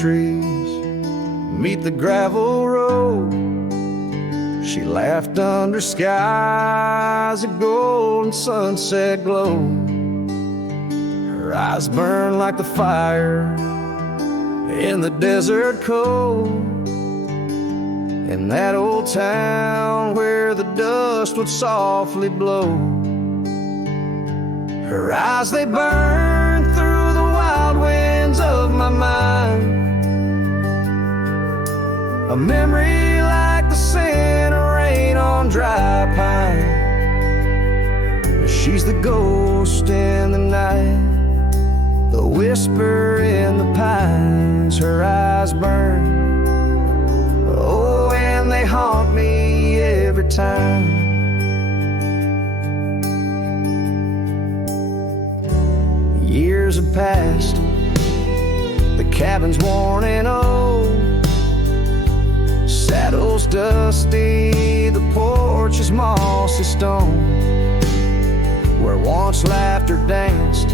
trees meet the gravel road. She laughed under skies of gold and sunset glow. Her eyes burned like the fire in the desert cold, in that old town where the dust would softly blow. Her eyes, they burn through the wild winds of my mind, a memory like the scent of rain on dry pine. She's the ghost in the night, the whisper in the pines. Her eyes burn, oh, and they haunt me every time. Years have passed, the cabin's worn and old, saddle's dusty, the porch is mossy stone. Where once laughter danced,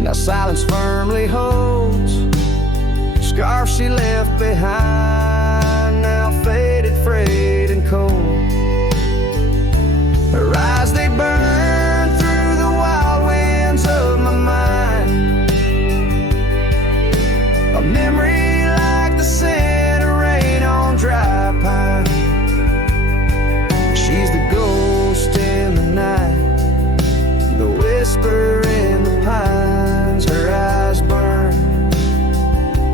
now silence firmly holds. Scarf she left behind, now faded, frayed and cold. Her eyes, they burn through the wild winds of my mind, a memory like the scent of rain on dry pine. She's the ghost in the night, the whisper in the pines. Her eyes burn,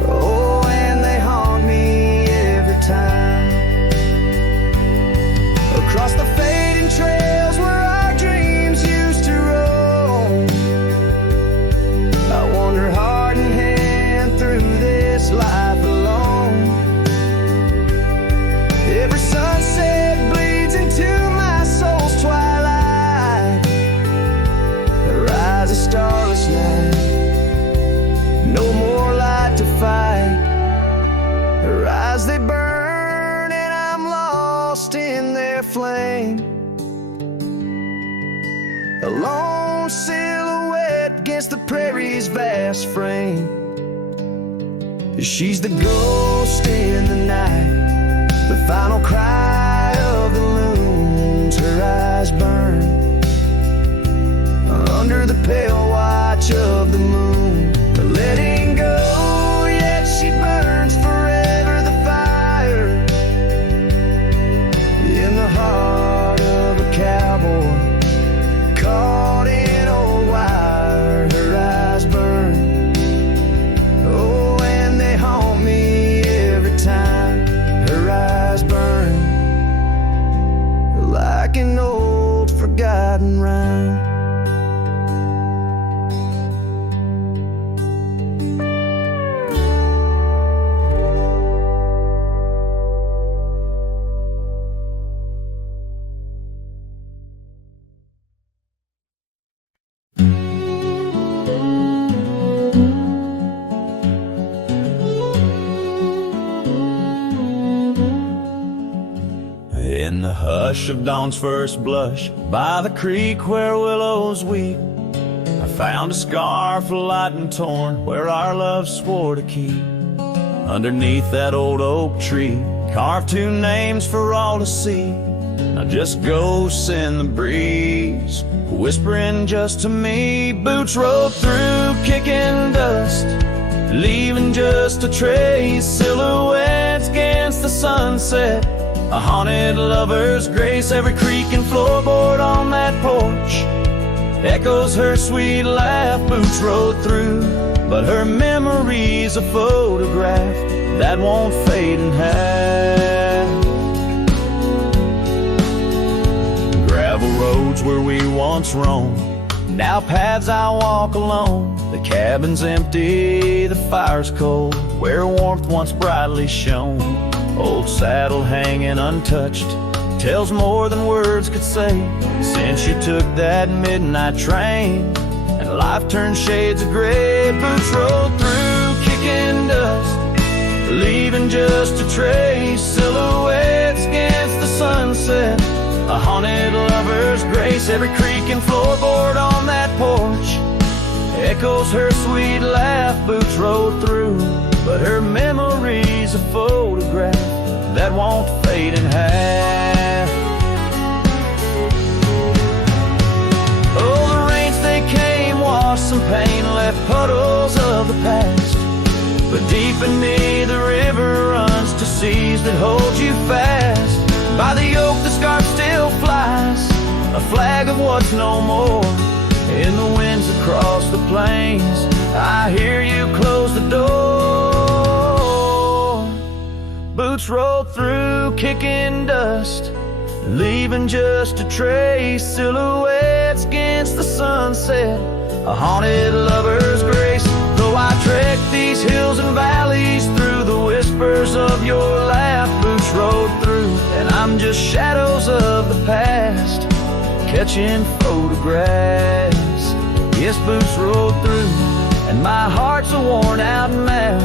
oh, and they haunt me every time. Across the fading trails where our dreams used to roam, I wander heart in hand through this life alone. Every sunset bleeds into my soul's twilight. Her eyes, a starless night, no more light to fight. Her eyes, they burn and I'm lost in their flame, a lone silhouette against the prairie's vast frame. She's the ghost in the night, the final cry of the loons. Her eyes burn under the pale watch of the moon. Letting go, yet she burns forever, the fire in the heart of a cowboy caught in old wire. Her eyes burn, oh, and they haunt me every time. Her eyes burn like an old forgotten rhyme. In the hush of dawn's first blush, by the creek where willows weep, I found a scarf of light and torn where our love swore to keep. Underneath that old oak tree, carved two names for all to see. Now just ghosts in the breeze, whispering just to me. Boots rode through, kicking dust, leaving just a trace. Silhouettes against the sunset, a haunted lover's grace. Every creak and floorboard on that porch echoes her sweet laugh. Boots rode through, but her memory's a photograph that won't fade in half. Gravel roads where we once roamed, now paths I walk alone. The cabin's empty, the fire's cold, where warmth once brightly shone. Old saddle hanging untouched tells more than words could say. Since you took that midnight train and life turned shades of gray. Boots rode through, kicking dust, leaving just a trace. Silhouettes against the sunset, a haunted lover's grace. Every creak and floorboard on that porch echoes her sweet laugh. Boots rode through, but her memory's a photograph that won't fade in half. Oh, the rains they came, washed some pain, left puddles of the past. But deep in me the river runs to seas that hold you fast. By the oak the scarf still flies, a flag of what's no more. In the winds across the plains, I hear you close the door. Boots roll through, kicking dust, leaving just a trace. Silhouettes against the sunset, a haunted lover's grace. Though I trek these hills and valleys through the whispers of your laugh, boots rode through, and I'm just shadows of the past, catching photographs. Yes, boots rolled through, and my heart's a worn out map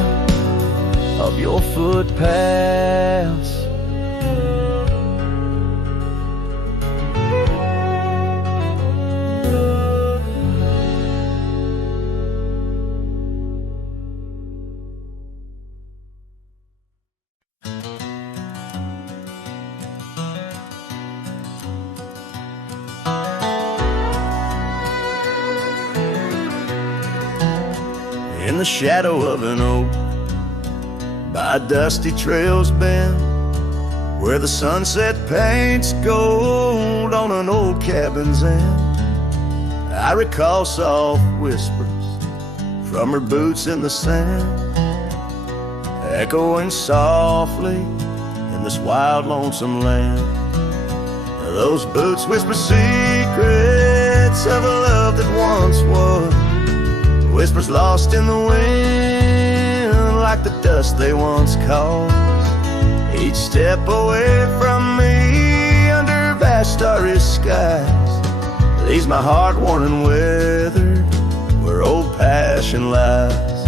of your footpaths. In the shadow of an oak, by dusty trails bend, where the sunset paints gold on an old cabin's end, I recall soft whispers from her boots in the sand, echoing softly in this wild, lonesome land. Those boots whisper secrets of a love that once was, whispers lost in the wind, like the dust they once caused. Each step away from me, under vast starry skies, leaves my heart worn and weathered, where old passion lies.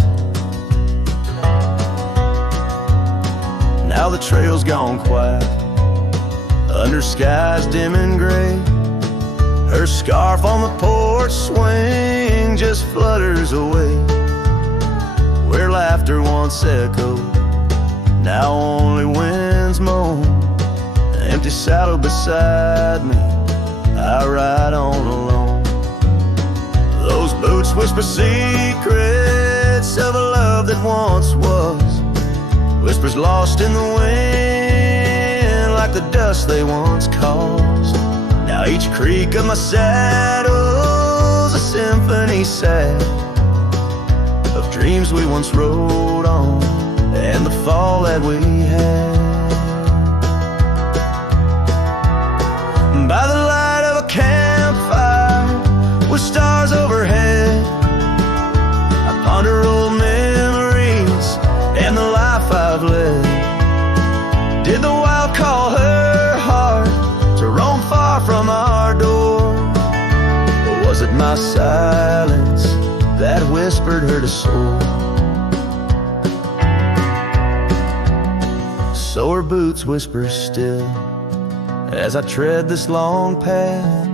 Now the trail's gone quiet, under skies dim and gray. Her scarf on the porch swing just flutters away. Where laughter once echoed, now only winds moan. An empty saddle beside me, I ride on alone. Those boots whisper secrets of a love that once was, whispers lost in the wind, like the dust they once caused. Now each creak of my saddle's a symphony sad of dreams we once rode on, and the fall that we had. By the light of a campfire with stars overhead, I ponder old memories and the life I've led. Did the wild call her heart to roam far from our door? Or was it my silence that whispered her to soar? So her boots whisper still as I tread this long path,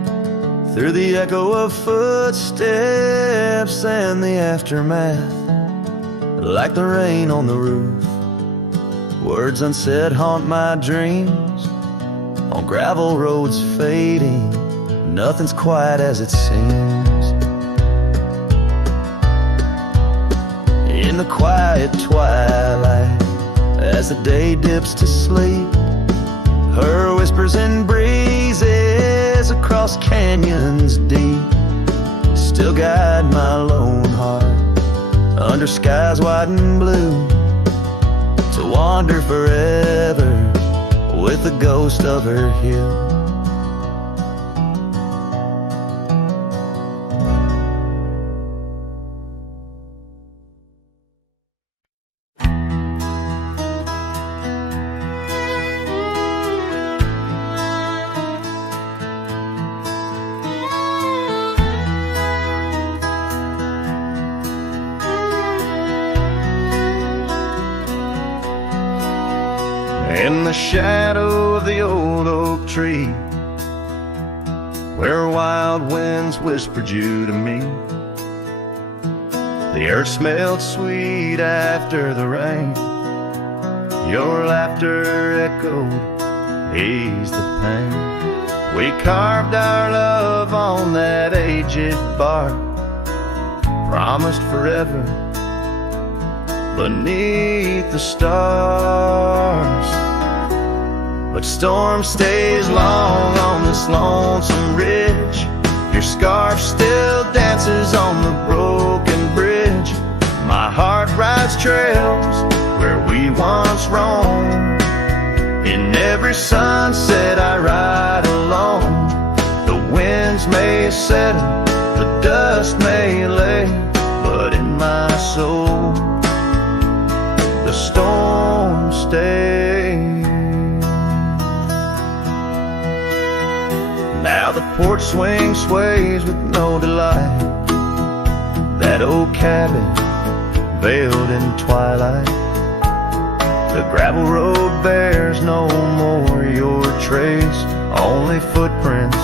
through the echo of footsteps and the aftermath. Like the rain on the roof, words unsaid haunt my dreams. On gravel roads fading, nothing's quite as it seems. In the quiet twilight, as the day dips to sleep, her whispers and breezes across canyons deep still guide my lone heart under skies white and blue, to wander forever with the ghost of her hill. In the shadow of the old oak tree, where wild winds whispered you to me, The earth smelled sweet after the rain. Your laughter echoed, eased the pain. We carved our love on that aged bark, promised forever beneath the stars. But storm stays long on this lonesome ridge. Your scarf still dances on the broken bridge. My heart rides trails where we once roamed. In every sunset I ride alone. The winds may settle, the dust may lay, but in my soul the storm stays. Now the porch swing sways with no delight. That old cabin veiled in twilight. The gravel road bears no more your trace, only footprints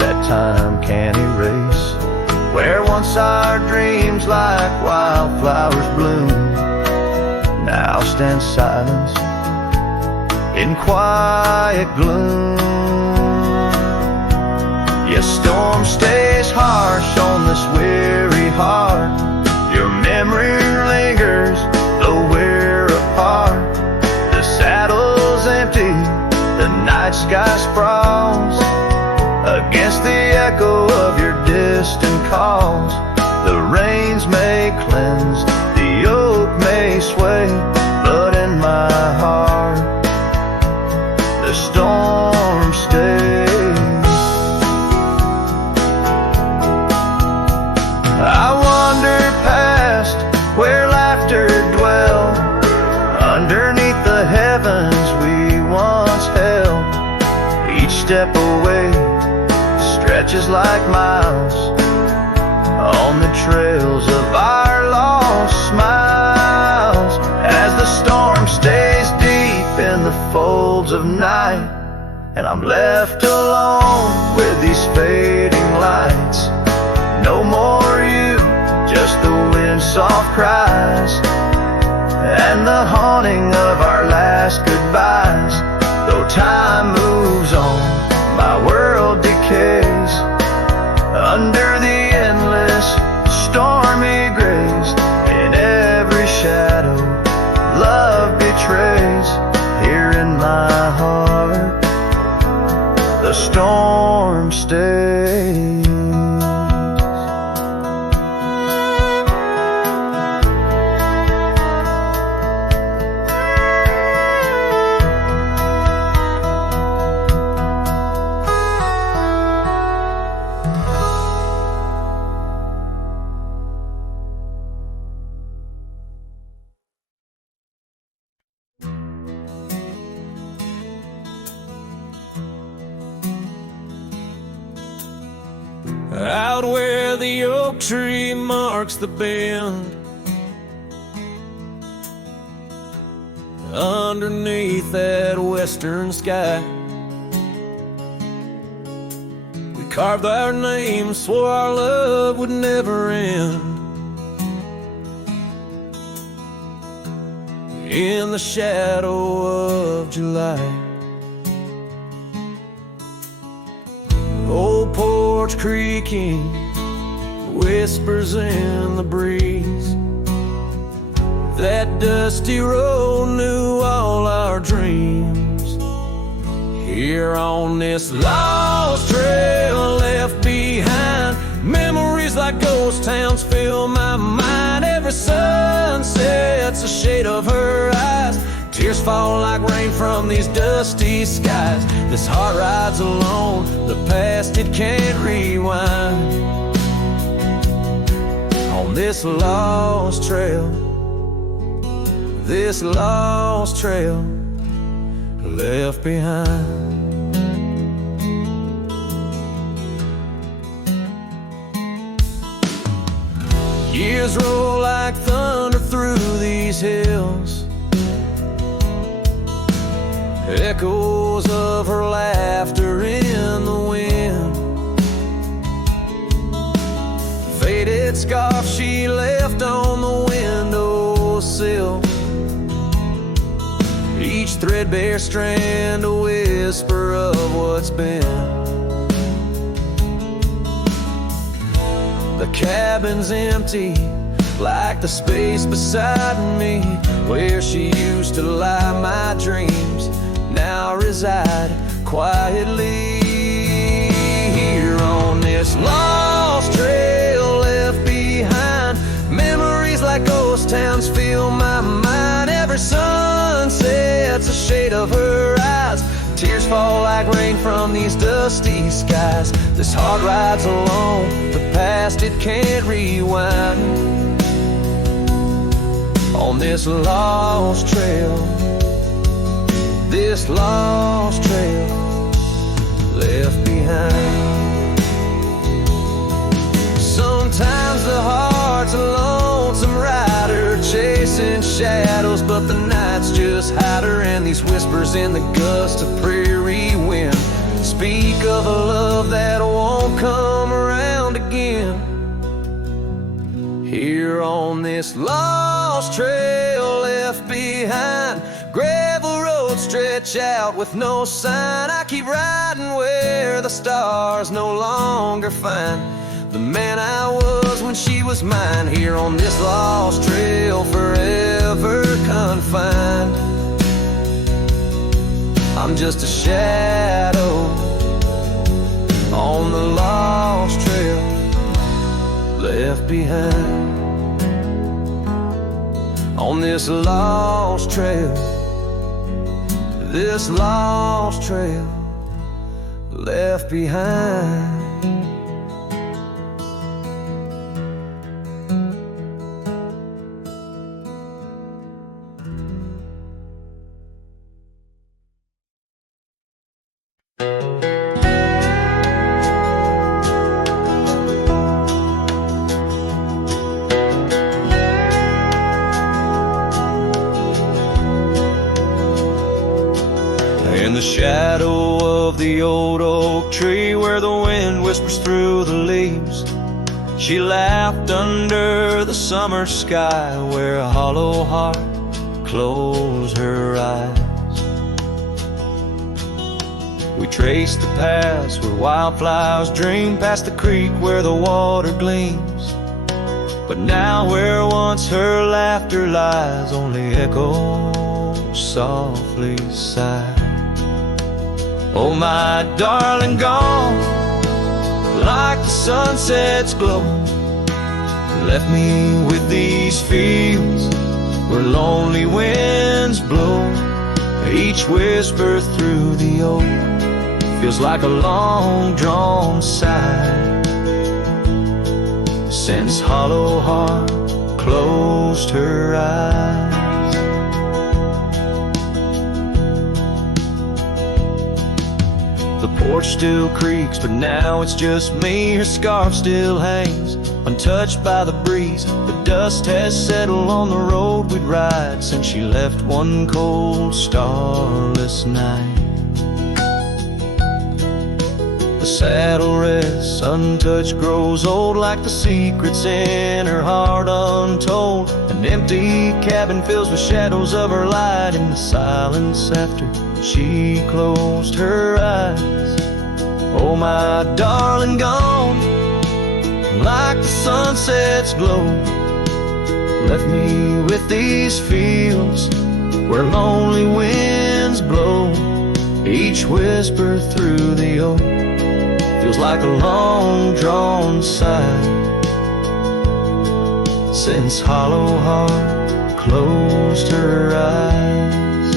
that time can't erase. Where once our dreams like wildflowers bloom, now stand silence in quiet gloom. Yes, storm stays harsh on this weary heart. Your memory lingers, though we're apart. The saddle's empty, the night sky sprawls against the echo of your distant calls. The rains may cleanse, the oak may sway, but in my heart the storm stays. I wander past where laughter dwelled, underneath the heavens we once held. Each step away stretches like miles on the trails of our lost smiles. As the storm stays deep in the folds of night, and I'm left alone with these fading lights. No more you, just the wind's soft cries and the haunting of our last goodbyes. Though time moves on, my world decays under the endless stormy grays. In every shadow love betrays. Here in my heart the storm stays. Out where the oak tree marks the bend, underneath that western sky, we carved our names, swore our love would never end. In the shadow of July, old porch creaking, whispers in the breeze. That dusty road knew all our dreams. Here on this lost trail left behind, memories like ghost towns fill my mind. Every sunset's a shade of her eyes. Tears fall like rain from these dusty skies. This heart rides alone, the past it can't rewind. On this lost trail, this lost trail left behind. Years roll like thunder through these hills, echoes of her laughter in the wind. Faded scarf she left on the windowsill. Each threadbare strand a whisper of what's been. The cabin's empty, like the space beside me, where she used to lie my dreams now reside quietly. Here on this lost trail left behind, memories like ghost towns fill my mind. Every sunset's a shade of her eyes, tears fall like rain from these dusty skies. This heart rides alone, the past it can't rewind. On this lost trail, this lost trail left behind. Sometimes the heart's a lonesome rider, chasing shadows, but the night's just hide her. And these whispers in the gust of prairie wind speak of a love that won't come around again. Here on this lost trail left behind, gravel roads stretch out with no sign. I keep riding where the stars no longer find the man I was when she was mine. Here on this lost trail, forever confined, I'm just a shadow on the lost trail left behind. On this lost trail, this lost trail left behind. In the shadow of the old oak tree, where the wind whispers through the leaves, she laughed under the summer sky, where a hollow heart closed her eyes. We traced the paths where wildflowers dream, past the creek where the water gleams. But now where once her laughter lies, only echoes softly sigh. Oh, my darling, gone like the sunset's glow, left me with these fields where lonely winds blow. Each whisper through the oak feels like a long-drawn sigh, since hollow heart closed her eyes. The porch still creaks, but now it's just me. Her scarf still hangs, untouched by the breeze. The dust has settled on the road we'd ride since she left one cold, starless night. The saddle rests untouched, grows old, like the secrets in her heart untold. An empty cabin fills with shadows of her light in the silence after she closed her eyes. Oh, my darling, gone like the sunset's glow, left me with these fields where lonely winds blow. Each whisper through the oak feels like a long-drawn sigh, since hollow heart closed her eyes.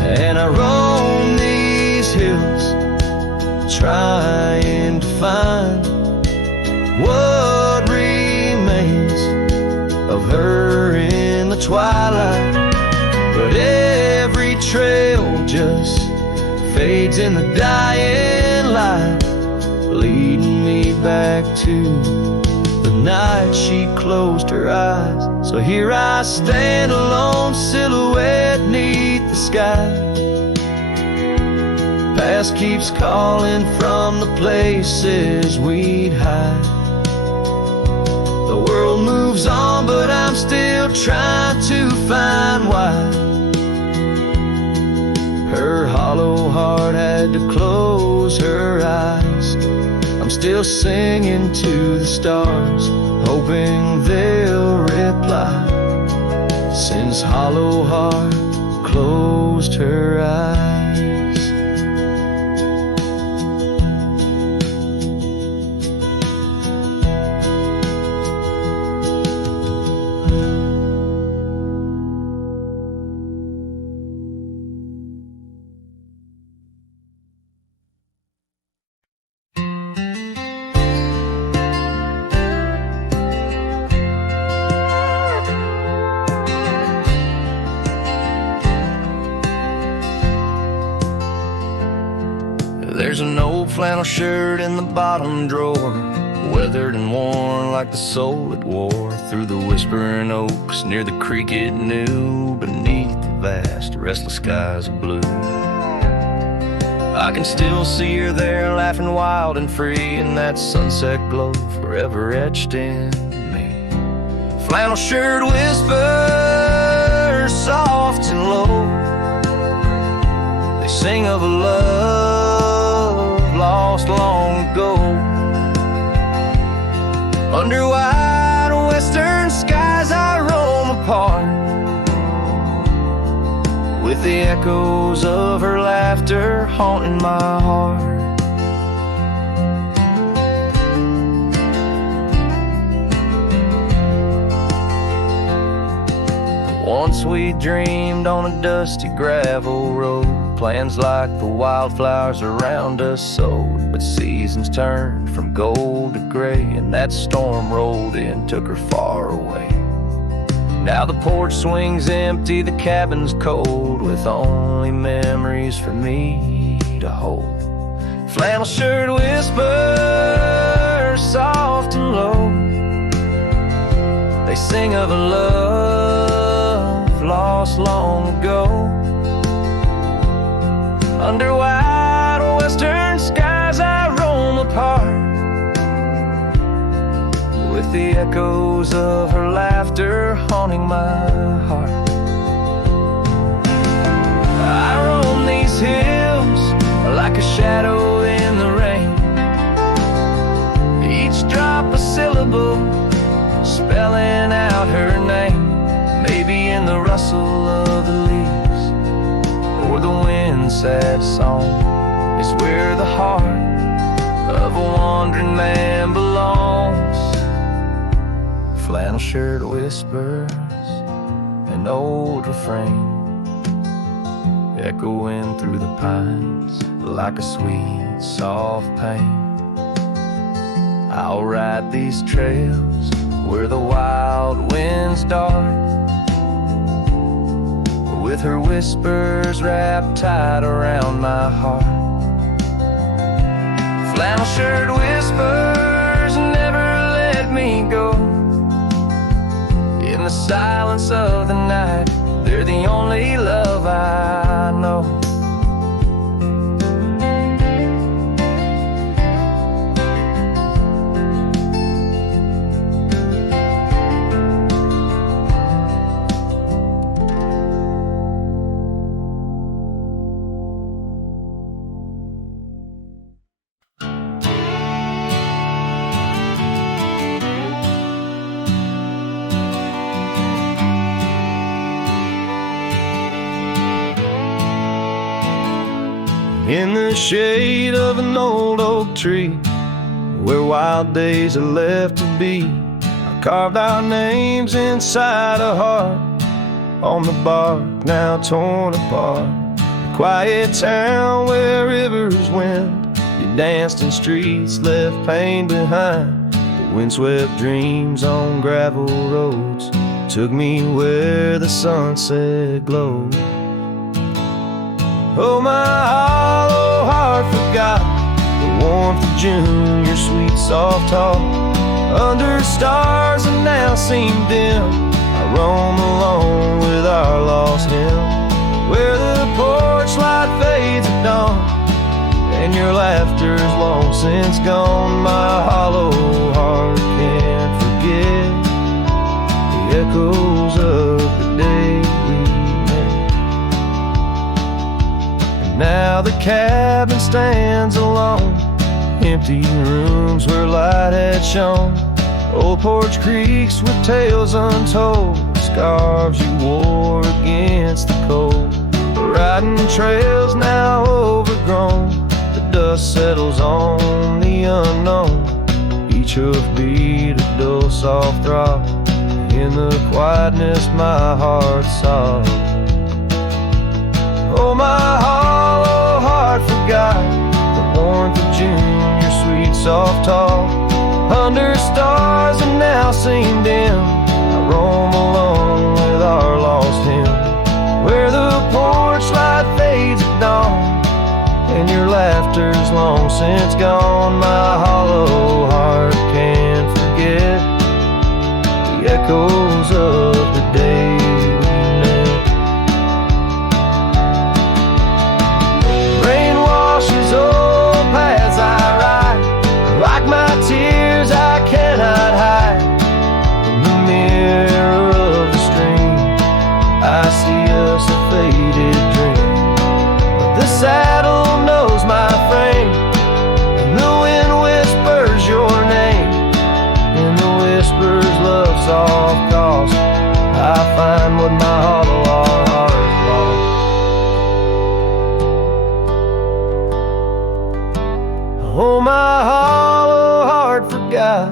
And I roam these hills, trying to find what remains of her in the twilight. But every trail just fades in the dying light, leading me back to the night she closed her eyes. So here I stand, a lone silhouette 'neath the sky. Past keeps calling from the places we'd hide. world moves on, but I'm still trying to find why her hollow heart had to close her eyes. I'm still singing to the stars, hoping they'll reply, since hollow heart closed her eyes. There's an old flannel shirt in the bottom drawer, weathered and worn like the soul it wore, through the whispering oaks near the creek it knew, beneath the vast restless skies of blue. I can still see her there, laughing wild and free, in that sunset glow forever etched in me. Flannel shirt whispers soft and low, they sing of a love lost long ago. Under wide western skies I roam apart, with the echoes of her laughter haunting my heart. Once we dreamed on a dusty gravel road, plans like the wildflowers around us sowed, but seasons turned from gold to gray, and that storm rolled in, took her far away. Now the porch swings empty, the cabin's cold, with only memories for me to hold. Flannel shirt whispers soft and low, they sing of a love lost long ago. Under wide western skies I roam apart, with the echoes of her laughter haunting my heart. I roam these hills like a shadow in the rain, each drop a syllable spelling out her name. Maybe in the rustle of the leaves or the wind's sad song is where the heart of a wandering man belongs. Flannel shirt whispers, an old refrain, echoing through the pines like a sweet, soft pain. I'll ride these trails where the wild winds dart, with her whispers wrapped tight around my heart. Flannel shirt whispers never let me go. In the silence of the night, they're the only love I know. In the shade of an old oak tree, where wild days are left to be, I carved our names inside a heart on the bark now torn apart. A quiet town where rivers wend, you danced in streets, left pain behind. But windswept dreams on gravel roads took me where the sunset glowed. Oh, my hollow heart forgot the warmth of June, your sweet soft talk. Under stars that now seem dim, I roam alone with our lost hymn, where the porch light fades at dawn, and your laughter's long since gone. My hollow heart can't forget echoes of the day we met. And now the cabin stands alone, empty rooms where light had shone, old porch creeks with tales untold, scarves you wore against the cold. Riding trails now overgrown, the dust settles on the unknown. Each hoofbeat a dull soft throb, in the quietness my heart sobs. Oh, my hollow heart forgot the warmth of June, your sweet soft talk. Under stars that now seem dim, I roam alone with our lost hymn, where the porch light fades at dawn, and your laughter's long since gone. My hollow heart can't forget the echoes of the day we met. Rain washes old paths I ride, like my tears I cannot hide. In the mirror of the stream, I see us a faded dream, but the saddle knows my frame, and the wind whispers your name, and the whispers love soft calls. I find what my hollow heart lost. Oh, my hollow heart forgot,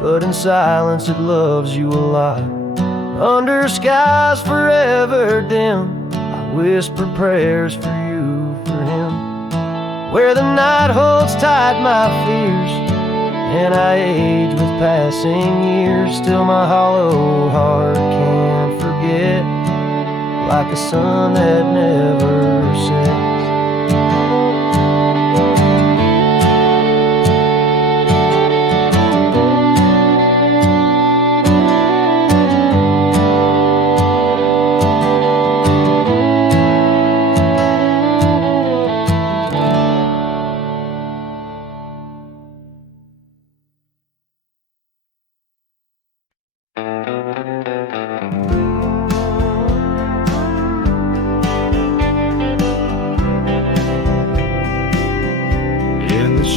but in silence it loves you a lot. Under skies forever dim, I whisper prayers for you, for him, where the night holds tight my fears, and I age with passing years. Still my hollow heart can't forget, like a sun that never sets.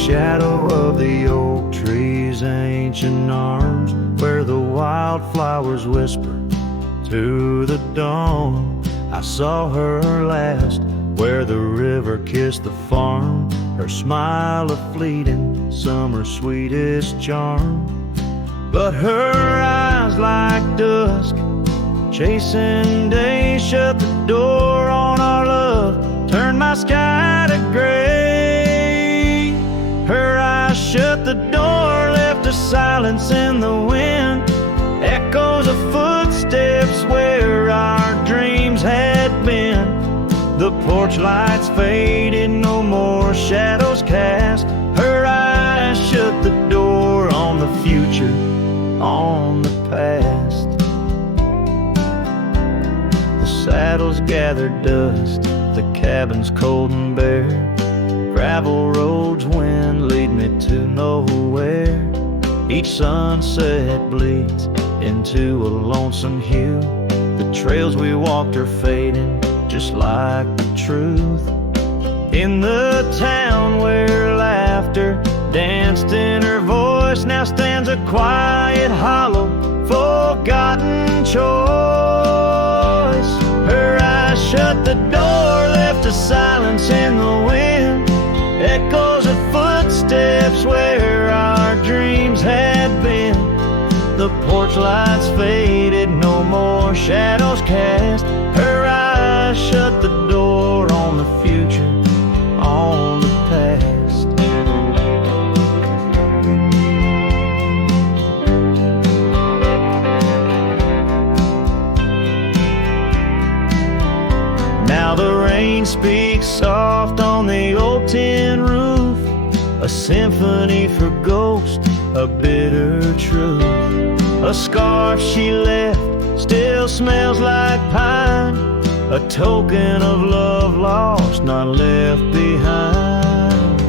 Shadow of the oak trees, ancient arms, where the wildflowers whisper to the dawn. I saw her last, where the river kissed the farm, her smile a fleeting summer's sweetest charm. But her eyes like dusk, chasing day, shut the door on our love, turned my sky to gray. Her eyes shut the door, left a silence in the wind, echoes of footsteps where our dreams had been. The porch lights faded, no more shadows cast. Her eyes shut the door on the future, on the past. The saddles gathered dust, the cabin's cold and bare, gravel roads, wind lead me to nowhere. Each sunset bleeds into a lonesome hue. The trails we walked are fading, just like the truth. In the town where laughter danced in her voice, now stands a quiet, hollow, forgotten choice. Her eyes shut the door, left a silence in the wind, echoes of footsteps where our dreams had been. The porch lights faded, no more shadows cast. Her eyes shut the door on the future, on the past. Now the rain speaks soft on the old tin roof, a symphony for ghosts, a bitter truth. A scarf she left still smells like pine, a token of love lost, not left behind.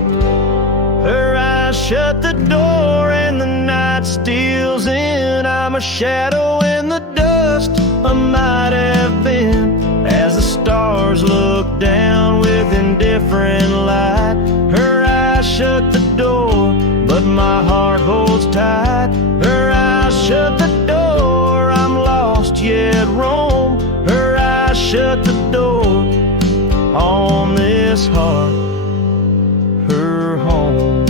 Her eyes shut the door and the night steals in. I'm a shadow shadow in the dust I might have been, as the stars look down with indifferent light. Her eyes shut the door, but my heart holds tight. Her eyes shut the door, I'm lost yet roam. Her eyes shut the door on this heart, her home.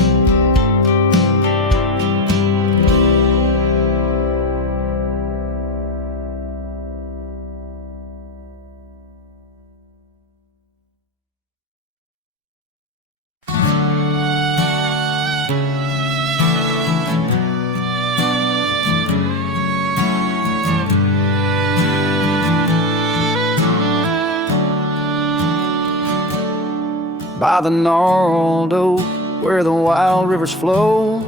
By the gnarled oak where the wild rivers flow,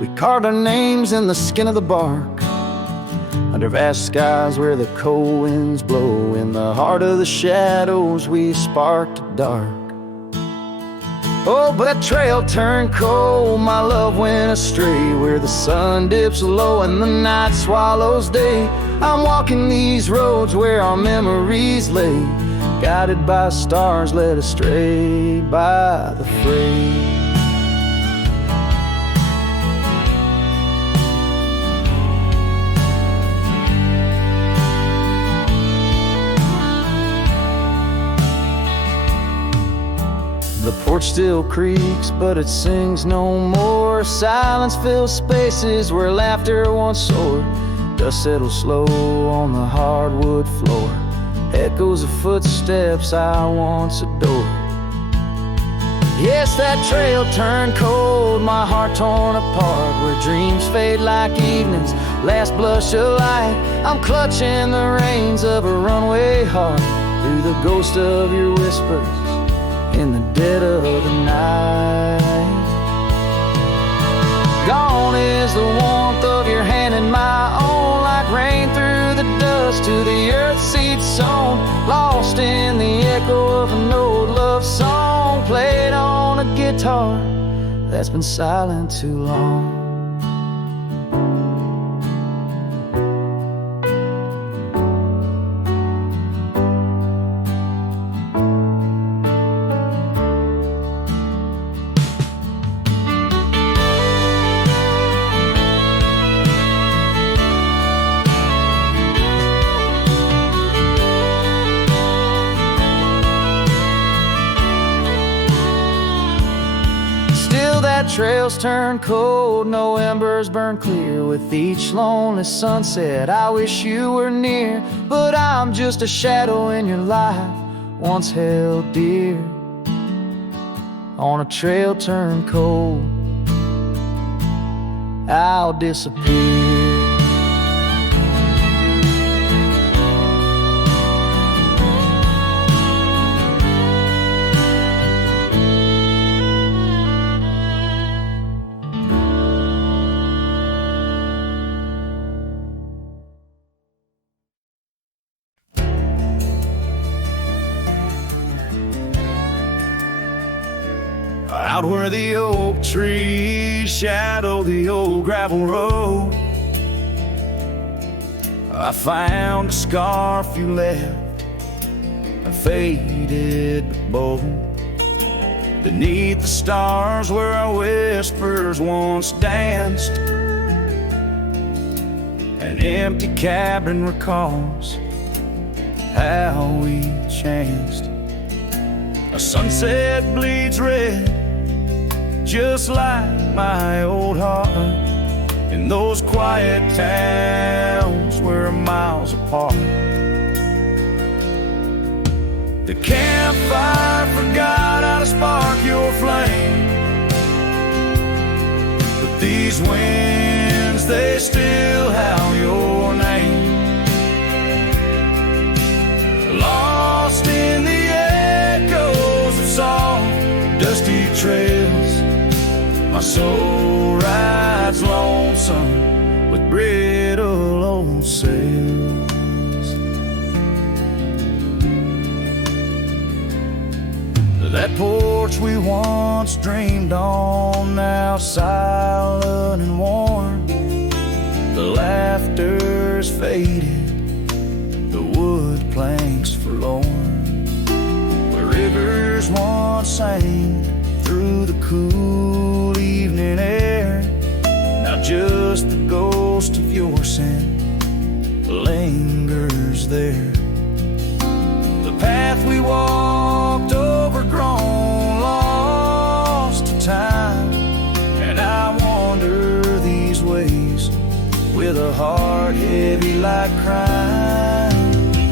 we carved our names in the skin of the bark. Under vast skies where the cold winds blow, in the heart of the shadows we sparked a dark. Oh, but that trail turned cold, my love went astray, where the sun dips low and the night swallows day. I'm walking these roads where our memories lay, guided by stars led astray by the fray. The porch still creaks, but it sings no more. Silence fills spaces where laughter once soared. Dust settles slow on the hardwood floor, echoes of footsteps I once adored. Yes, that trail turned cold, my heart torn apart, where dreams fade like evening's last blush of light. I'm clutching the reins of a runaway heart, through the ghost of your whispers in the dead of the night. Gone is the warmth of your hand in my own, like rain through the dust to the earth seed sown, lost in the echo of an old love song, played on a guitar that's been silent too long. Trails turn cold, no embers burn clear. With each lonely sunset, I wish you were near. But I'm just a shadow in your life, once held dear. On a trail turned cold, I'll disappear. Out where the oak trees shadow the old gravel road, I found a scarf you left, a faded bow. Beneath the stars where our whispers once danced, an empty cabin recalls how we chanced. A sunset bleeds red, just like my old heart, in those quiet towns we're miles apart. The campfire forgot how to spark your flame, but these winds, they still howl your name. Lost in the echoes of soft, dusty trails, my soul rides lonesome with brittle old sails. That porch we once dreamed on, now silent and warm, The laughter's faded, the wood planks forlorn, where rivers once sang through the cool evening air. Now just the ghost of your scent lingers there. The path we walked, overgrown, lost to time, and I wander these ways with a heart heavy like crime.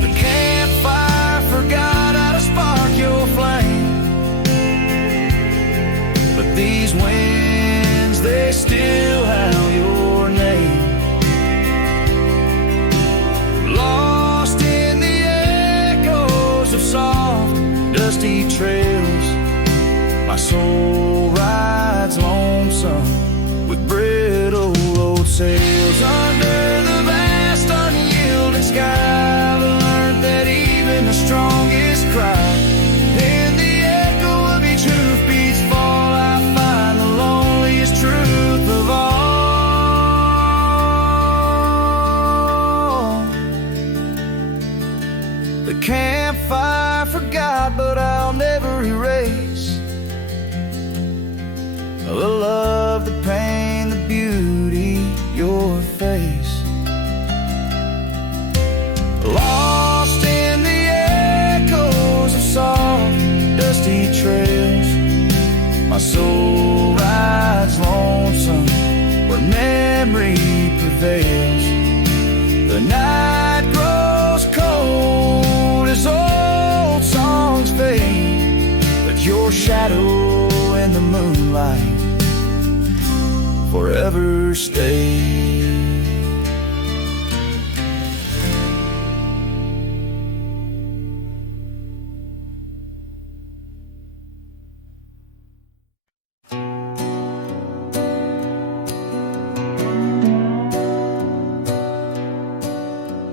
The campfire forgot how to spark your flame, but these winds, they still howl your name. Lost in the echoes of soft, dusty trails, my soul rides lonesome with brittle old sails. Under the vast unyielding sky, I've learned that even the strongest cry, in the echo of each hoofbeat's fall, I find the loneliest truth of all. The campfire forgot, but I'll never erase the love, the pain, the beauty, your face. Lost in the echoes of soft, dusty trails, my soul rides lonesome where memory prevails. The night grows cold as old songs fade, but your shadow in the moonlight forever stay.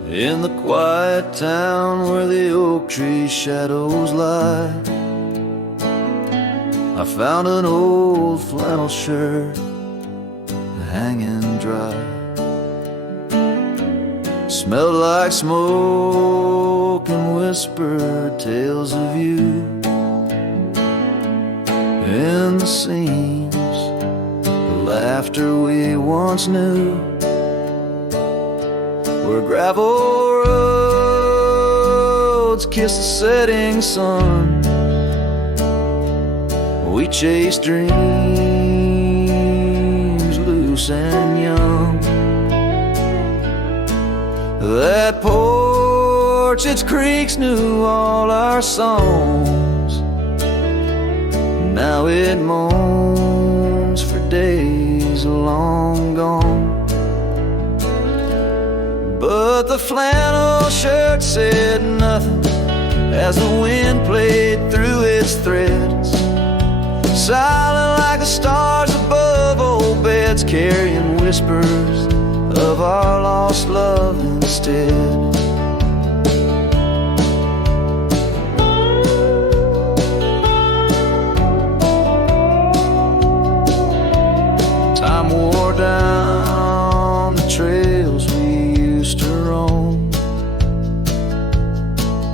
In the quiet town where the oak tree shadows lie, I found an old flannel shirt hanging dry. Smelled like smoke and whispered tales of you in the seams, the laughter we once knew, where gravel roads kiss the setting sun. We chase dreams loose and young. That porch, its creaks knew all our songs. Now it moans for days long gone. But the flannel shirt said nothing as the wind played through its threads, silent like the stars above old beds, carrying whispers of our lost love instead. Time wore down the trails we used to roam.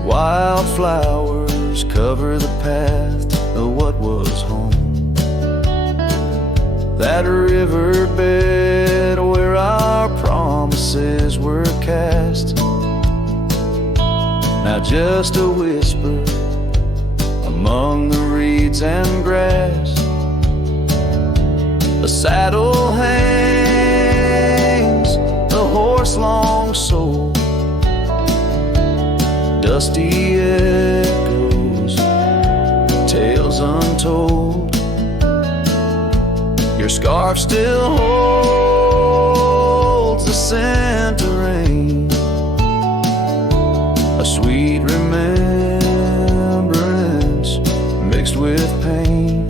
Wildflowers cover the path of what was home. That riverbed where our promises were cast, now just a whisper among the reeds and grass. The saddle hangs, the horse long sold, dusty echoes, tales untold. Your scarf still holds the scent of rain, a sweet remembrance mixed with pain.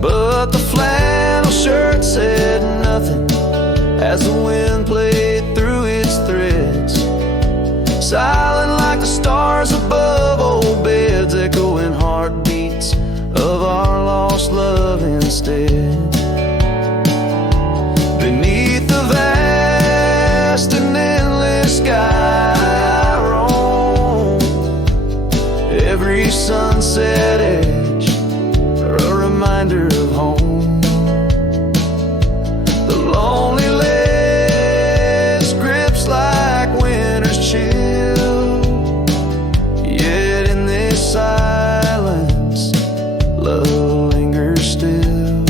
But the flannel shirt said nothing as the wind played through its threads, silent like the stars above old beds, echoing heartbeats of our lost love instead. Beneath sunset edge are a reminder of home. The loneliness grips like winter's chill, yet in this silence, love lingers still.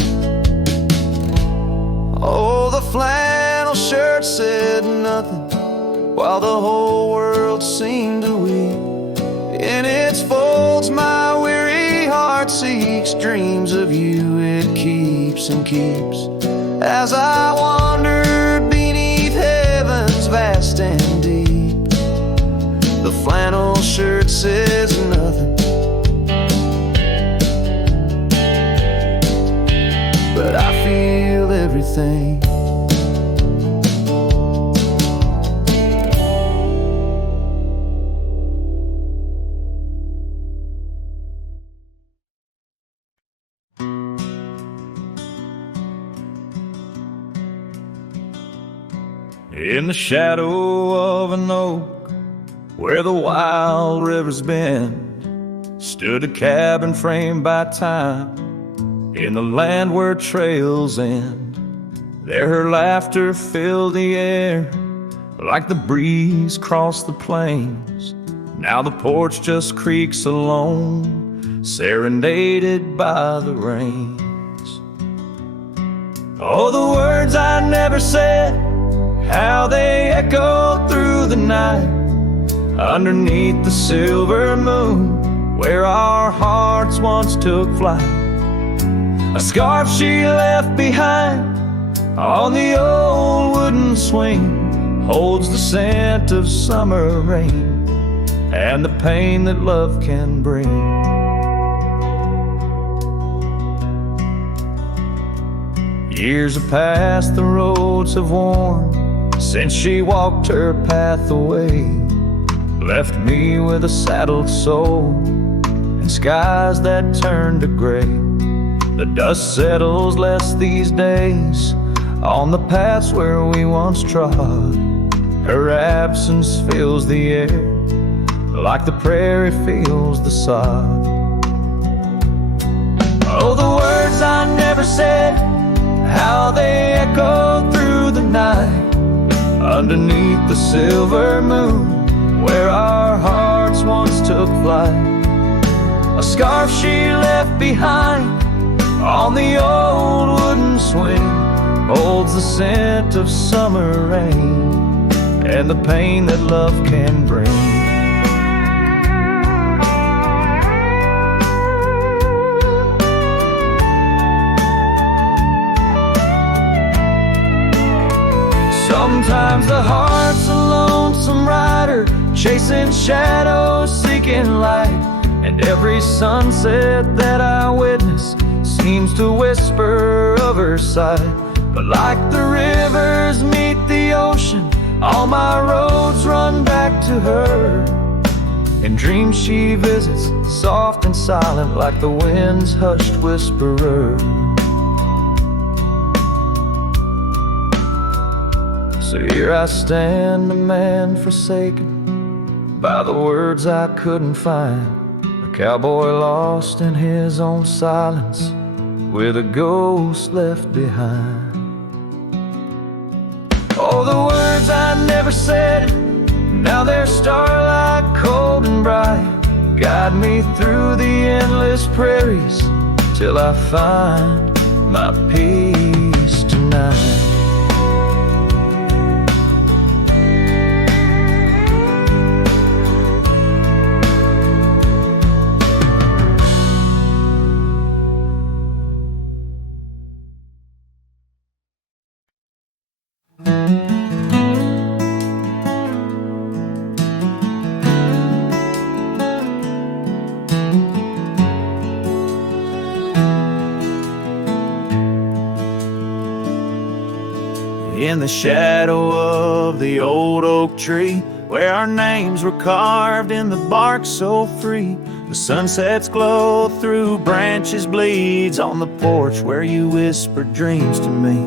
Oh, the flannel shirt said nothing while the whole world seemed to weep. In its folds my weary heart seeks dreams of you. It keeps and keeps as I wandered beneath heaven's vast and deep. The flannel shirt says nothing, but I feel everything. In the shadow of an oak, where the wild rivers bend, stood a cabin framed by time, in the land where trails end. There her laughter filled the air, like the breeze crossed the plains. Now the porch just creaks alone, serenaded by the rains. Oh, the words I never said, how they echoed through the night, underneath the silver moon, where our hearts once took flight. A scarf she left behind on the old wooden swing holds the scent of summer rain and the pain that love can bring. Years have passed, the roads have worn since she walked her path away, left me with a saddled soul and skies that turn to gray. The dust settles less these days on the paths where we once trod. Her absence fills the air like the prairie feels the sod. Oh, the words I never said, how they echoed through the night, underneath the silver moon, where our hearts once took flight. A scarf she left behind on the old wooden swing holds the scent of summer rain and the pain that love can bring. Sometimes the heart's a lonesome rider, chasing shadows, seeking light, and every sunset that I witness seems to whisper of her sight. But like the rivers meet the ocean, all my roads run back to her. In dreams she visits, soft and silent, like the wind's hushed whisperer. So here I stand, a man forsaken by the words I couldn't find, a cowboy lost in his own silence, with a ghost left behind. Oh, the words I never said, now they're starlight, cold and bright, guide me through the endless prairies till I find my peace tonight. In the shadow of the old oak tree, where our names were carved in the bark so free, the sunset's glow through branches bleeds on the porch where you whispered dreams to me.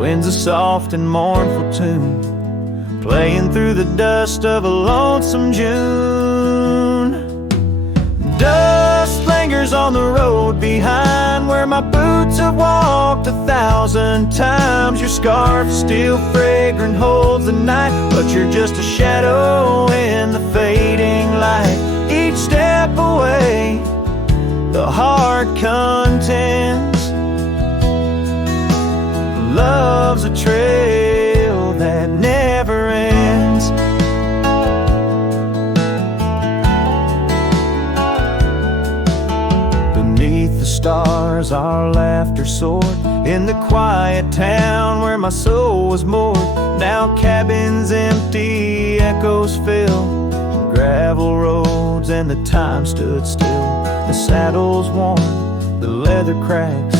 Wind's a soft and mournful tune, playing through the dust of a lonesome June. lingers on the road behind, where my boots have walked 1,000 times. Your scarf still fragrant holds the night, but you're just a shadow in the fading light. Each step away, the heart contends. Love's a trail that never ends. Beneath the stars our laughter soared, in the quiet town where my soul was moored. Now cabins empty, echoes fill gravel roads, and the time stood still. The saddle's worn, the leather cracks,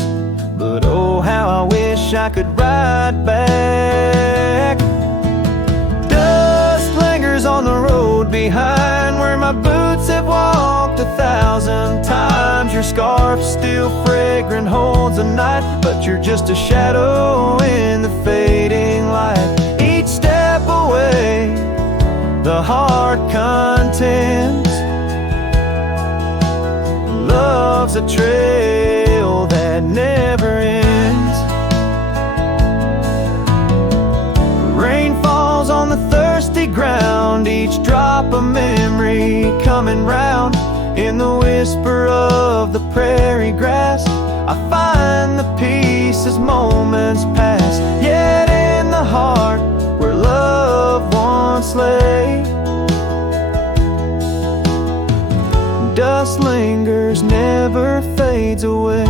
but oh how I wish I could ride back. Dust lingers on the road behind, where my boots have walked 1,000 times. Your scarf still fragrant holds the night, but you're just a shadow in the fading light. Each step away, the heart contends. Love's a trail that never ends. Rain falls on the thirsty ground, each drop a memory coming round. In the whisper of the prairie grass, I find the peace as moments pass. Yet in the heart where love once lay, dust lingers, never fades away.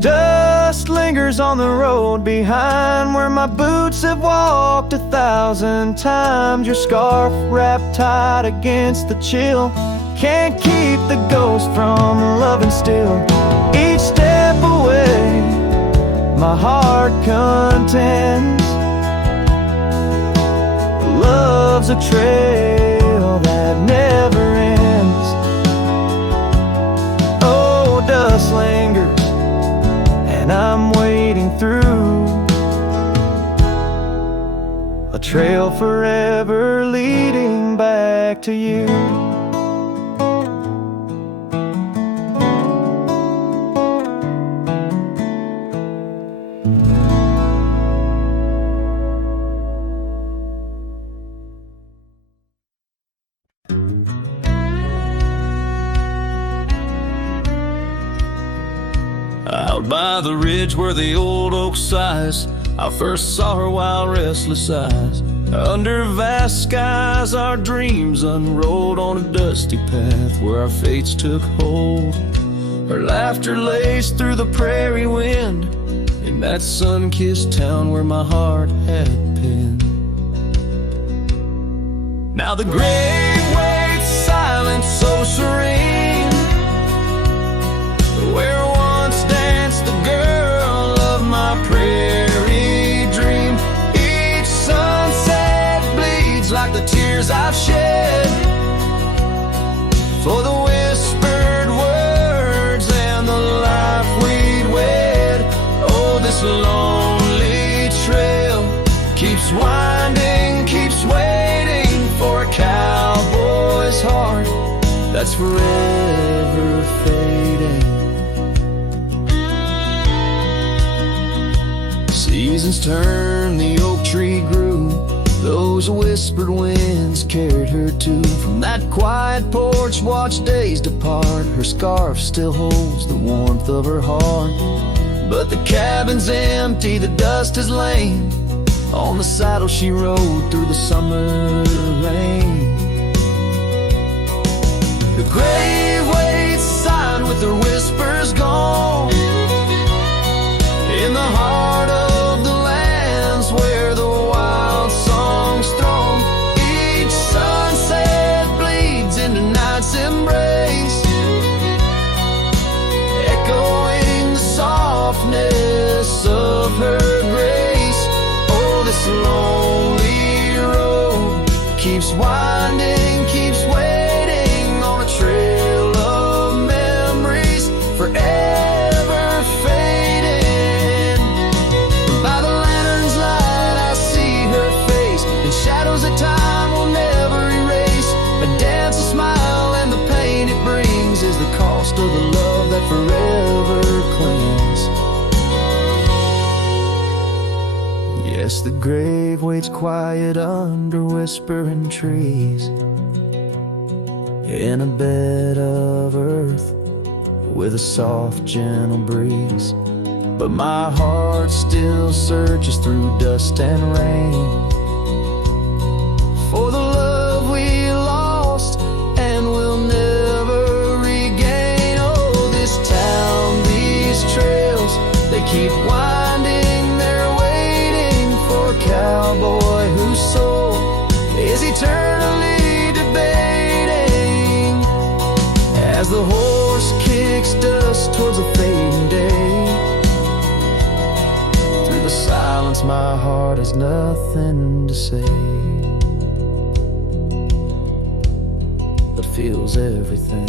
Dust lingers on the road behind, where my boots have walked 1,000 times. Your scarf wrapped tight against the chill, can't keep the ghost from loving still. Each step away, my heart contends. Love's a trail that never ends. Oh, dust lingers, and I'm wading through a trail forever leading back to you. Out by the ridge where the old oak sighs, I first saw her wild restless eyes. Under vast skies our dreams unrolled, on a dusty path where our fates took hold. Her laughter laced through the prairie wind, in that sun-kissed town where my heart had pinned. Now the grave waits silent, so serene, where once danced the girl of my prairie dream. Each sunset bleeds like the tears I've shed for the whispered words and the life we'd wed. Oh, this lonely trail keeps winding, keeps waiting for a cowboy's heart that's forever fading. Seasons turn, the oak tree grew, those whispered winds carried her to. From that quiet porch, watch days depart, her scarf still holds the warmth of her heart. But the cabin's empty, the dust has lain on the saddle she rode through the summer rain. The grave waits silent with her whispers gone, in the heart of the lands where the wild songs throng. Each sunset bleeds into night's embrace, echoing the softness of her grace. Oh, this lonely road keeps winding, keeps waiting on a trail of memories forever fading. By the lantern's light I see her face, in shadows that time will never erase. A dance, a smile, and the for the love that forever clings. Yes, the grave waits quiet under whispering trees, in a bed of earth with a soft, gentle breeze. But my heart still searches through dust and rain for the love we lost and will never regain. Oh, this town, these trails, they keep winding, they're waiting for a cowboy whose soul is eternally debating as the horse kicks dust towards a fading day. Through the silence, my heart has nothing to say, but feels everything.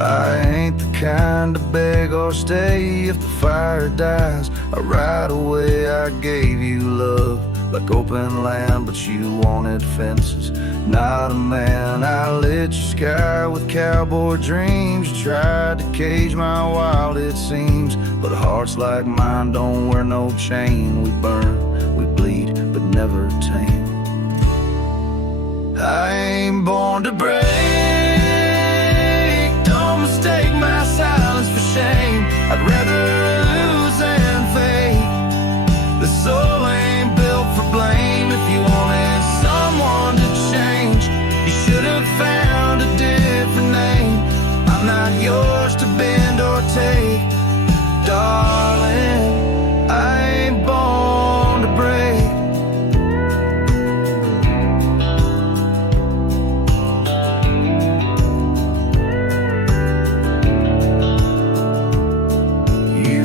I ain't the kind to beg or stay. If the fire dies, right away I gave you love like open land, but you wanted fences. Not a man, I lit your sky with cowboy dreams. You tried to cage my wild, it seems, but hearts like mine don't wear no chain. We burn, we bleed, but never tame. I ain't born to break. Don't mistake my silence for shame. I'd rather lose than fake. The soul ain't built for blame. If you wanted someone to change, you should have found a different name. I'm not yours to bend or take, darling. I ain't born to break.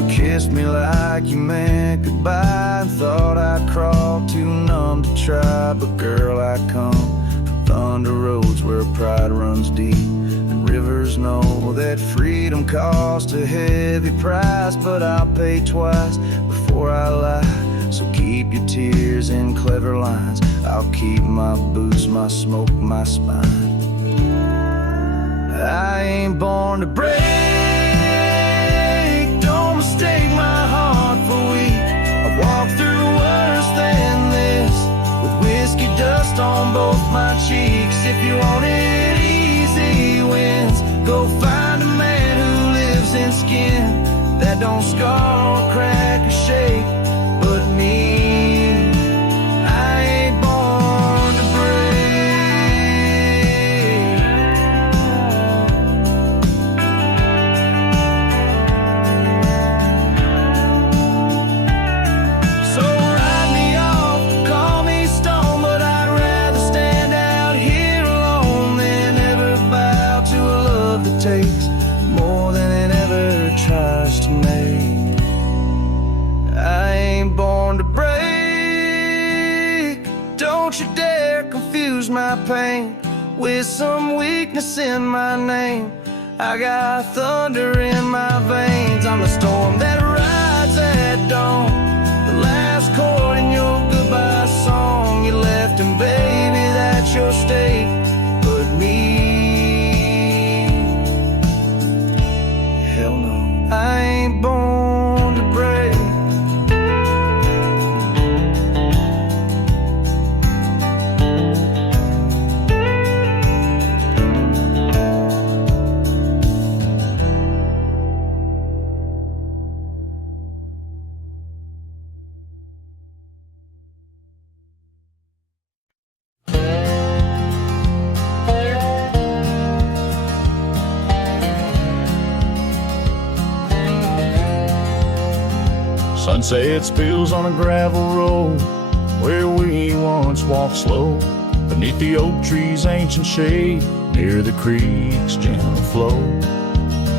Kissed me like you meant goodbye and thought I'd crawl too numb to try. But girl, I come from thunder roads where pride runs deep, and rivers know that freedom costs a heavy price. But I'll pay twice before I lie, so keep your tears in clever lines. I'll keep my boots, my smoke, my spine. I ain't born to break. Mistake my heart for weak. I walked through worse than this, with whiskey dust on both my cheeks. If you wanted easy wins, go find a man who lives in skin that don't scar or crack or shake. But me, I ain't born to takes more than it ever tries to make. I ain't born to break. Don't you dare confuse my pain with some weakness in my name. I got thunder in my veins. I'm the storm that rides at dawn, the last chord in your goodbye song. You left, and baby, that's your state. But me, hell no, I ain't born to break. Sunset spills on a gravel road where we once walked slow, beneath the oak trees' ancient shade, near the creek's gentle flow.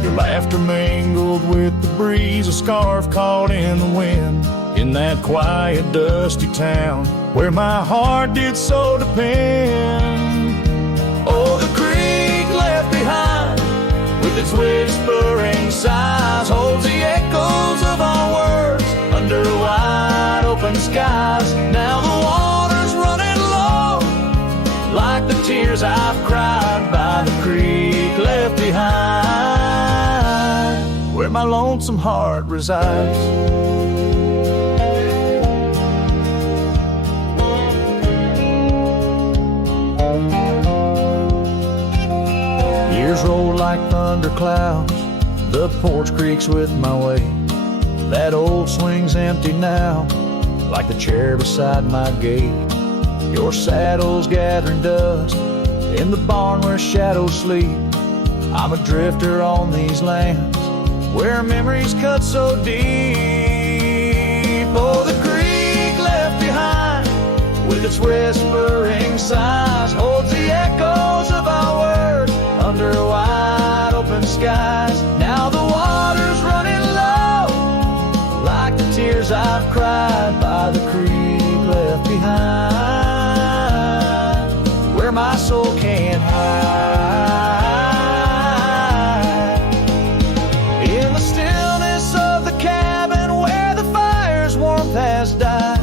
Your laughter mingled with the breeze, a scarf caught in the wind. In that quiet, dusty town, where my heart did so depend. Oh, the creek left behind with its whispering sighs holds the echoes of our words under wide open skies. Now the water's running low, like the tears I've cried by the creek left behind, where my lonesome heart resides. Years roll like thunderclouds, the porch creaks with my weight. That old swing's empty now, like the chair beside my gate. Your saddle's gathering dust in the barn where shadows sleep. I'm a drifter on these lands where memories cut so deep. Oh, the creek left behind with its whispering sighs holds the echoes of our words under wide open skies. Now the water's running low, like the tears I've cried by the creek left behind, where my soul can't hide. In the stillness of the cabin where the fire's warmth has died,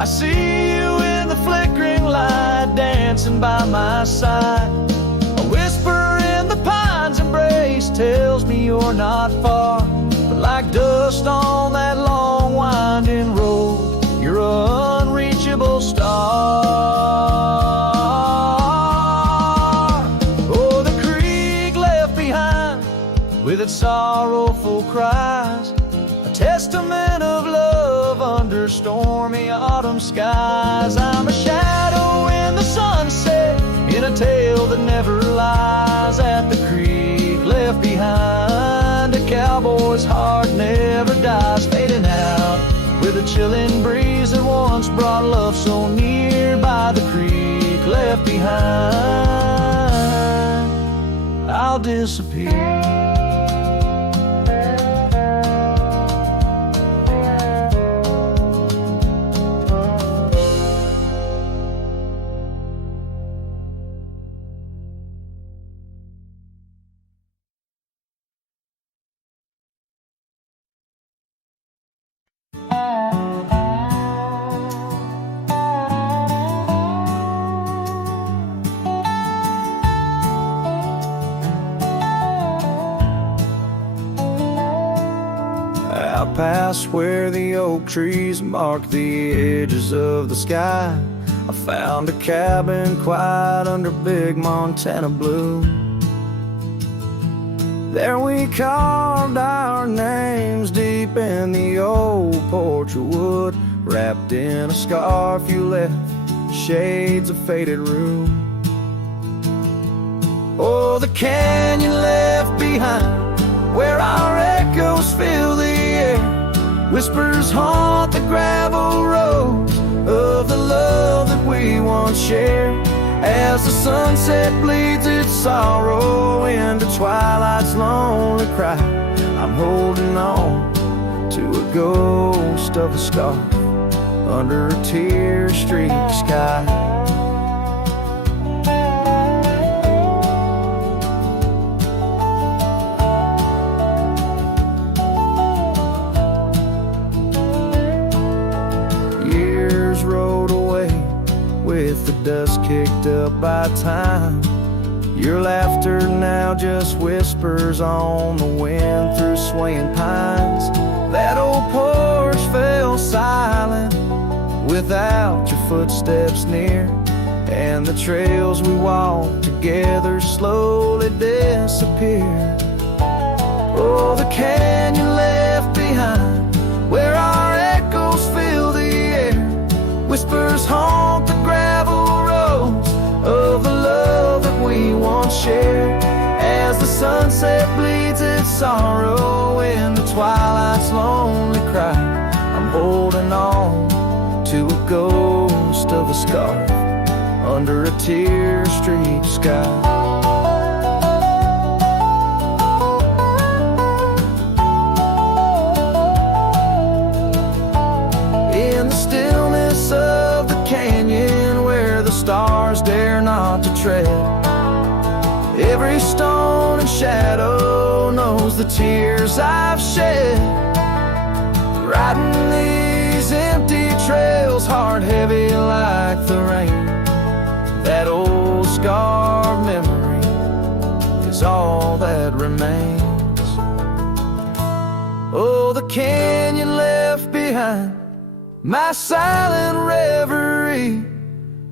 I see you in the flickering light dancing by my side. A whisper in the pine's embrace tells me you're not far, but like dust on that long winding road, you're an unreachable star. Oh, the creek left behind with its sorrowful cries, a testament of love under stormy autumn skies. I'm a shadow in the sunset, in a tale that never lies. At the creek left behind, a cowboy's heart never dies, fading out with a chilling breeze that once brought love so near. By the creek left behind, I'll disappear. Out past where the oak trees mark the edges of the sky, I found a cabin quiet under big Montana blue. There we carved our names deep in the old porch of wood, wrapped in a scarf you left, shades of faded room. Oh, the canyon left behind, where our echoes fill the air, whispers haunt the gravel roads of the love that we once shared. As the sunset bleeds its sorrow into twilight's lonely cry, I'm holding on to a ghost of a scarf under a tear-streaked sky. With the dust kicked up by time, your laughter now just whispers on the wind through swaying pines. That old porch fell silent without your footsteps near, and the trails we walked together slowly disappeared. Oh, the canyon left behind, where our echoes fill the air, whispers haunt the gravel roads of the love that we once shared. As the sunset bleeds its sorrow in the twilight's lonely cry, I'm holding on to a ghost of a scarf under a tear-streaked sky. Of the canyon not to tread. Every stone and shadow knows the tears I've shed. Riding these empty trails, heart heavy like the rain. That old scarred memory is all that remains. Oh, the canyon left behind, my silent reverie.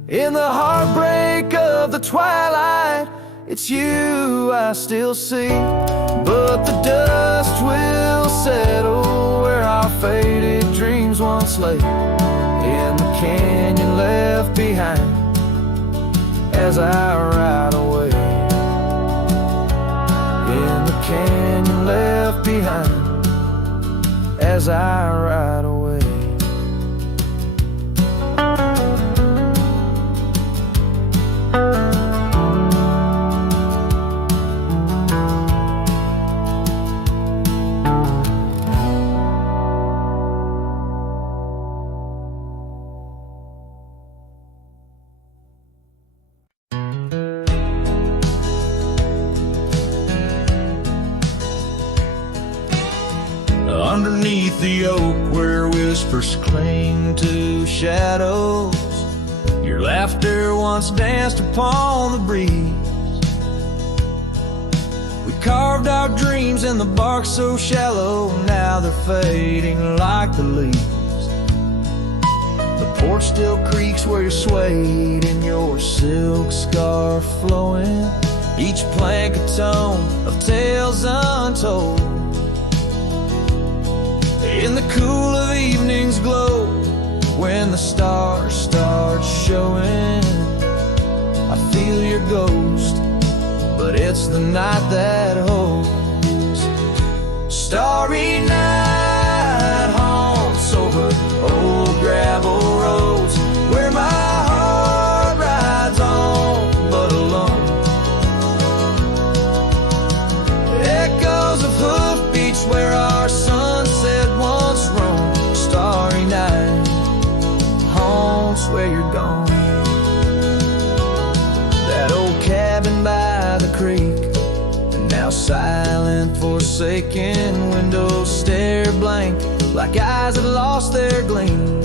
In the heartbreak of the twilight, it's you I still see. But the dust will settle where our faded dreams once lay. In the canyon left behind, as I ride away. In the canyon left behind, as I ride away. Underneath the oak where whispers cling to shadows, your laughter once danced upon the breeze. We carved our dreams in the bark so shallow, now they're fading like the leaves. The porch still creaks where you're swayed in your silk scarf flowing, each plank a tone of tales untold. In the cool of evening's glow, when the stars start showing, I feel your ghost, but it's the night that holds. Starry night haunts over old gravel roads, where my heart rides on but alone. Echoes of hoofbeats where our sunset once roamed. Starry night haunts where you're gone. That old cabin by the creek, now silent, forsaken. Windows stare blank like eyes that lost their gleam.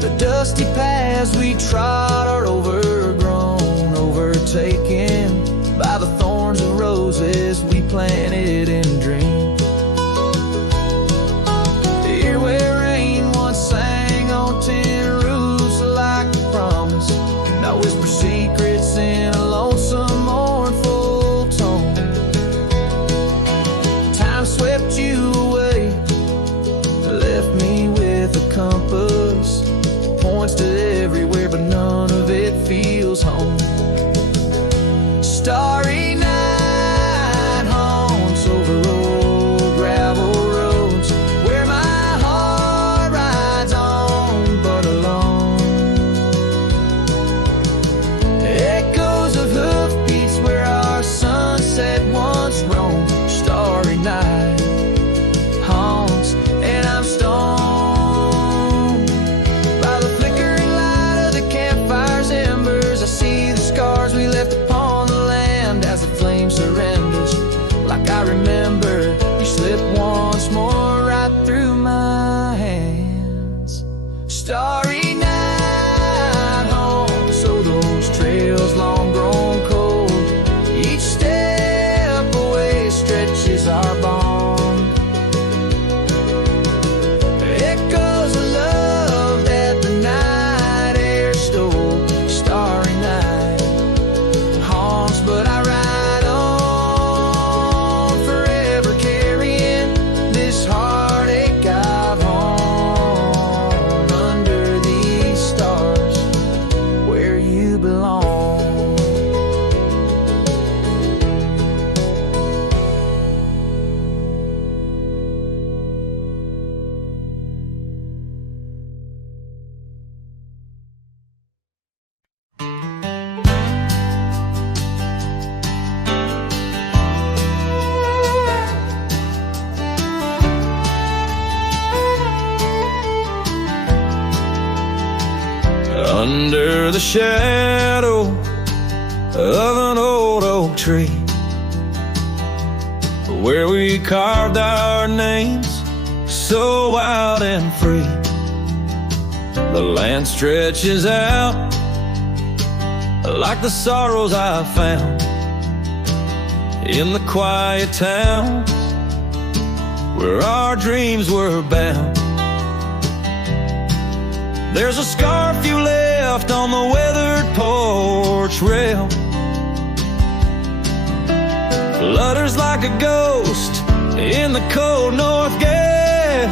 The dusty paths we trod are overgrown, overtaken by the thorns of roses we planted in dreams. Here where rain once sang on tin roofs like a promise, now whisper secrets in a lonesome mournful tone. Time swept you away, left me with a compass, points to everywhere but none of it feels home. Starry night haunts over old gravel roads, where my heart rides on but alone. Echoes of hoofbeats where our sunset once roamed. Starry night haunts, and I'm stoned by the flickering light of the campfire's embers. I see the scars we left upon the land as the under the shadow of an old oak tree, where we carved our names so wild and free. The land stretches out like the sorrows I found in the quiet towns where our dreams were bound. There's a scarf you left on the weathered porch rail, flutters like a ghost in the cold north gale.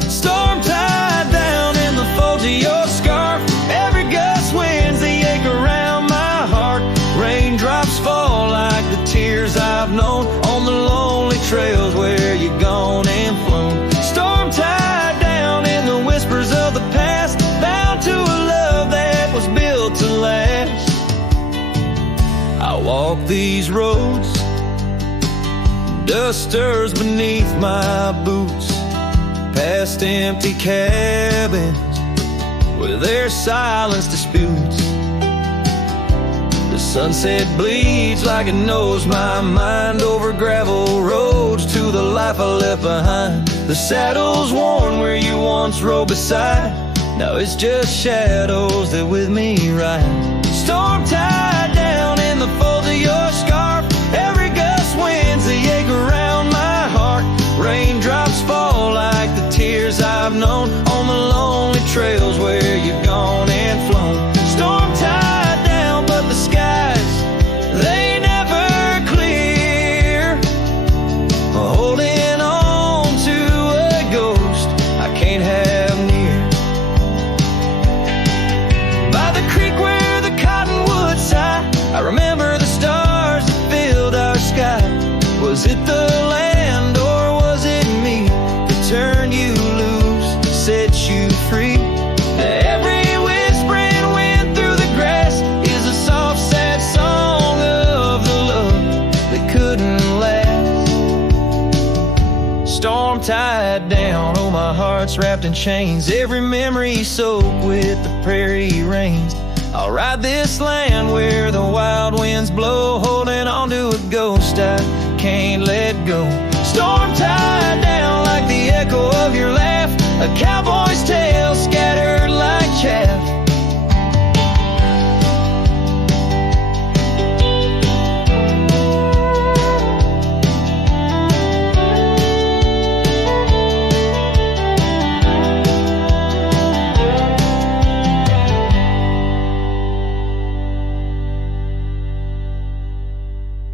Storm tied down in the folds of your scarf, every gust winds the ache around my heart. Raindrops fall like the tears I've known on the lonely trails where you've gone and flown. Storm tied down in the whispers of the past, bound to a love that was built to last. I walk these roads, dust stirs beneath my boots, past empty cabins with their silence disputes. The sunset bleeds like it knows my mind over gravel roads to the life I left behind. The saddle's worn where you once rode beside, now it's just shadows that with me ride. Storm tied down in the folds of your scarf, every gust winds the ache around my heart. Raindrops fall like the tears I've known on the lonely trails where you've gone and flown. Storm tied down, but the skies, they never clear. Holding on to a ghost I can't have near. By the creek where the cottonwoods sigh, I remember the stars that filled our sky. Was it the land or was it me that turned you loose, set you free? Every whispering wind through the grass is a soft, sad song of the love that couldn't last. Storm tied down, oh my heart's wrapped in chains, every memory soaked with the prairie rains. I'll ride this land where the wild winds blow, holding on to a ghost I can't let go. Storm tied